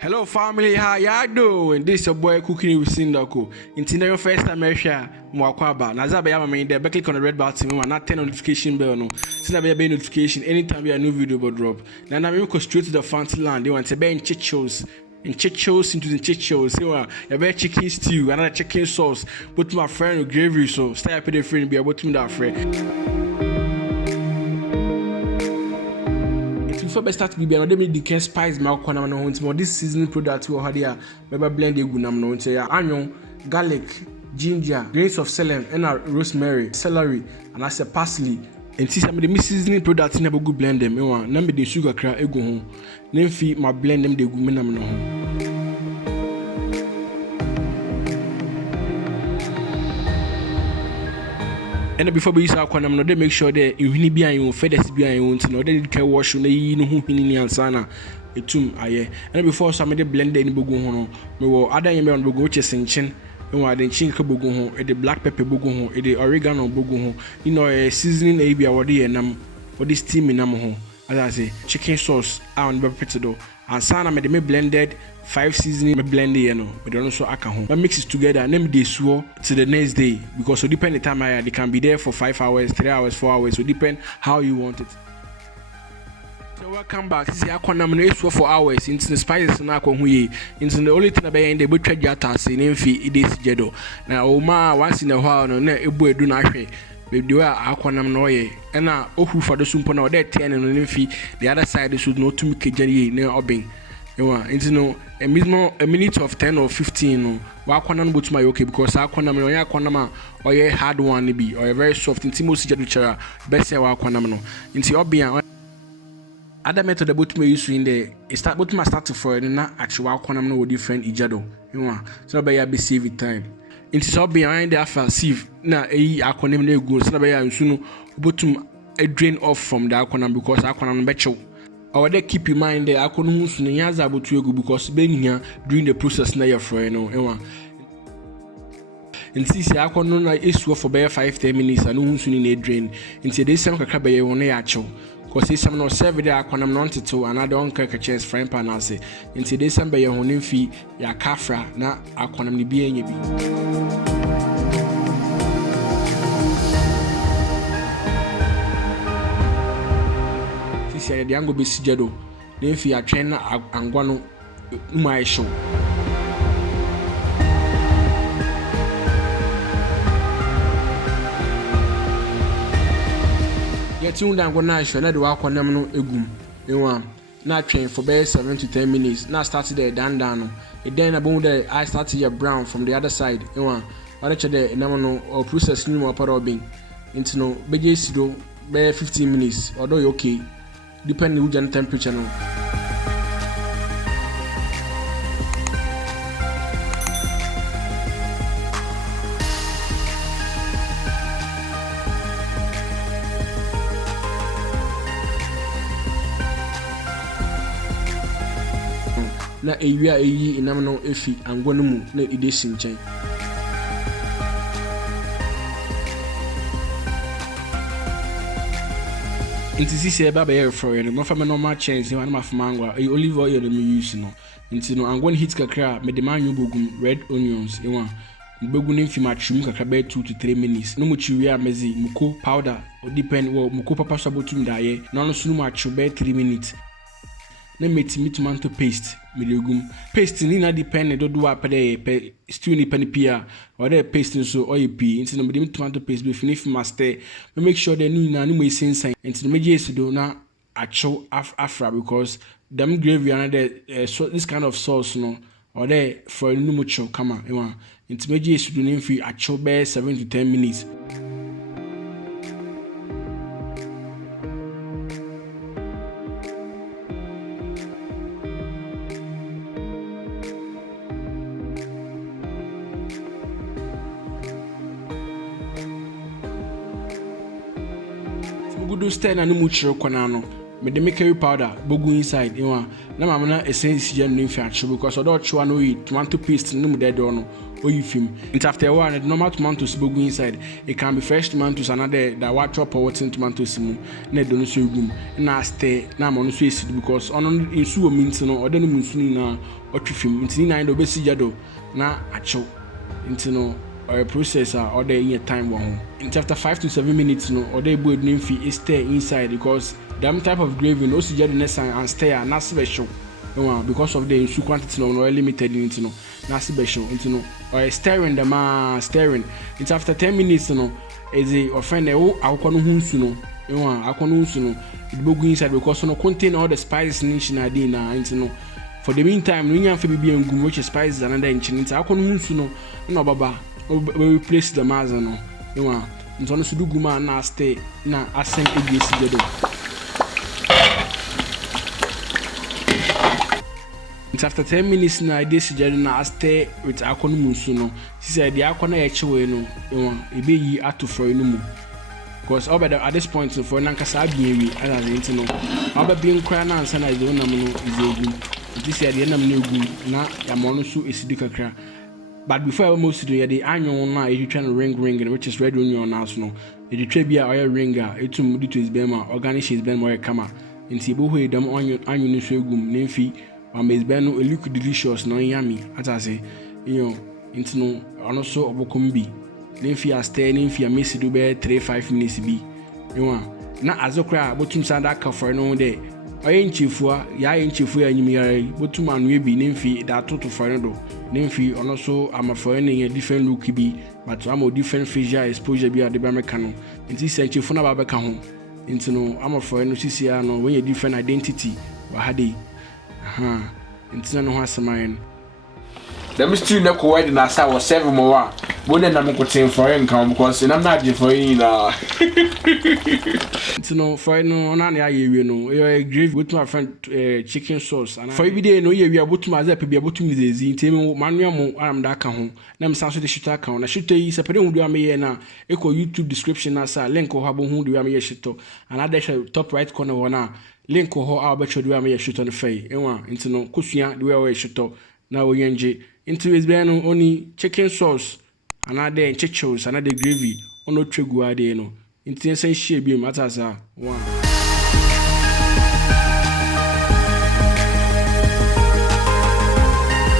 Hello family, how y'all doing? This is your boy Cooking with Sindaco. Until your first time I share Mwakwaba. Nazabe yama main there, click on the red button and not turn notification bell no. So that be notification anytime we have a new video will drop. Now we go straight to the fancy land. They want to be in chichos. In chichos into the chichos. Say you better chicken stew, another chicken sauce. Put my friend with gravy so stay up with the friend be able to that friend. Before I start to be another me can spice my corner no hunts more this seasoning product we had here maybe blend the good nam no say onion, garlic, ginger, grains of selim and rosemary, celery and I say parsley and see some of the seasoning products never good blend them you want number the sugar cra ego ho nem fi my blend them the good me nam no ho. And before we use our quantum, no, they make sure that you need be on feathers be on no, they can wash no who in sana a tomb aye. And before somebody blend any bogo hono, me will other yam on bogo chin, and why then chin bogo ho, the black pepper bogo ho, the origano bogo ho, you know, a seasoning a be our day and for this steam in ho. As I say, chicken sauce on the potato and sana made me blended 5 seasoning me blend it but also alcohol. I mix it together and then they swore to the next day because so depend the time they can be there for 5 hours, 3 hours, 4 hours. So depend how you want it. So welcome back. This is Aquanam no swore for hours into the spices na ko huye. Into the only thing about in the butcher jata say nemfi it is jedo. Now oma once in a while no na ebu edu na hwe. Baby, we are Aquanam no ye. And now, who for the sumpo now, that 10 and Nimfi, the other side is not to make a journey near Obbing. You want, it's no a minute of 10 or 15. No, Aquanam but my okay because Aquanam or Aquanama or a hard one be or a very soft in Timothy Jaduchara, best Aquanam no. Into Obbing. Other method about me use in the start but my start to for and not actually Aquanam no different Ijado. You want, so by be save time. Into so behind the after sieve na aquanam na egu so na be ya nsu no botum a drain off from the aquanam because aquanam be chew or they keep in mind the aquanam nsu no yaza botu egu because be nya during the process na your friend no enwa nti si aquanam na esu for be 5-10 minutes and nsu ni na drain nti dey sem kakra be ye won ya chew because it's some no serve the aquanam non to another on kirk chance frying pan ase nti dey sem be ye honim fi ya kafra na aquanam ni bi enya bi. The ango be sijado, then fi a train angwano my show. Yet you don't go nice, you know the walk on them no egum. You want not train for best 7 to 10 minutes. Now started there down. It then about there I started your brown from the other side. You want what there no or process new more parobing into no BJ do be 15 minutes, although you okay. Depending on the temperature no. Na ewia eyi inam no efi angwa no mu na ide sinchen. Inti sisi eba be air fryer no fa me normal change no ma fama angwa olive oil no me use no inti no angwa hit kakra me de manyu bogum red onions ewa begu no mfi matchum kakra be 2 to 3 minutes no mu chiwi amezi muko powder o depend wo muko papa so botum da ye no no sunu matchu be 3 minutes na metimi tomato paste me legum paste ni na depend do do apede stew ni panipia or the paste so oil pea into no me tomato paste be finish master we make sure the nu na no me sensan into no meje esido na acho afra because them gravy and this kind of sauce no or the for no mucho kama ewa into meje esido na mfi acho be 7 to 10 minutes. Good stir na no muchiro kwana no me de curry powder bogu inside you want na mama na essence jam no mfi acho because odo chwa no eat tomato paste no mu de do no oyi film. And after a while, the normal tomatoes go inside. It can be fresh tomatoes and other that white chop or rotten tomatoes mu. Na don't so room. Na stay na mo no so esi because on insu means no or den munsu na otwi film. Nti na ndo besi jado na acho. Nti no or a processor or there in your time one. After 5 to 7 minutes no or they board nymphy stay inside because that type of gravy no si jado next and stay and not special. Because of the insu quantity no limited into no na special into no or stirring the stirring. It's after 10 minutes no is a offend akonu hunsu no akonu hunsu no it go inside because no contain all the spices in na into no. For the meantime, we have to be ngum which spices and other into akonu hunsu no baba we replace the maza no into no sudu guma na stay na asen egesi dedo. It's after 10 minutes na I suggest na stay with akonu munsu no. She said the akona yechewe no ebe yi ato for no mu. Because at this point so for nankasa abienwi as into no. Oba bi nkra na ansa na izo nam no izegu. This year the nam no egu na yamono so esidi kakra. But before I almost do the anyon na you trying to ring which is red onion now so no. The tray bia oil ringer etum di to his bema organic is ben more kama. Nti bo ho edam anyon so egum nemfi is been a liquid delicious no yummy as I say into no also obokumbi nemfi stay nemfi messy do be 3-5 minutes be na azokra botum sandaka for no day oyenchifua ya yenchifu ya nyimiyare botum anwe bi nemfi da toto for no do nemfi also am for any different look bi but am different facial exposure bi ade ba meka no nti se enchifu na ba beka ho into no am for no sisia no when you different identity wa hade into no hasamayen. The mystery na ko wedding na sa was 7 more. Bonne na mo ten for him come because I'm not for you na. It's no for no na na ye no. You grave with my friend chicken sauce and for every day no ye we abotum azepe bi abotum zezi ntemi manuel mo aram da ka ho. Na msa so de shita ka ho. Na shita yi sepede hu do am ye na eko YouTube description na sa link ho habo hu do am ye shito. And other top right corner one link ho a obecho do am ye shito no fay. Enwa into no kosua de we shito na wo yenje into is be no only chicken sauce another chichos another gravy ono twegu ade no into sense share bi matasa one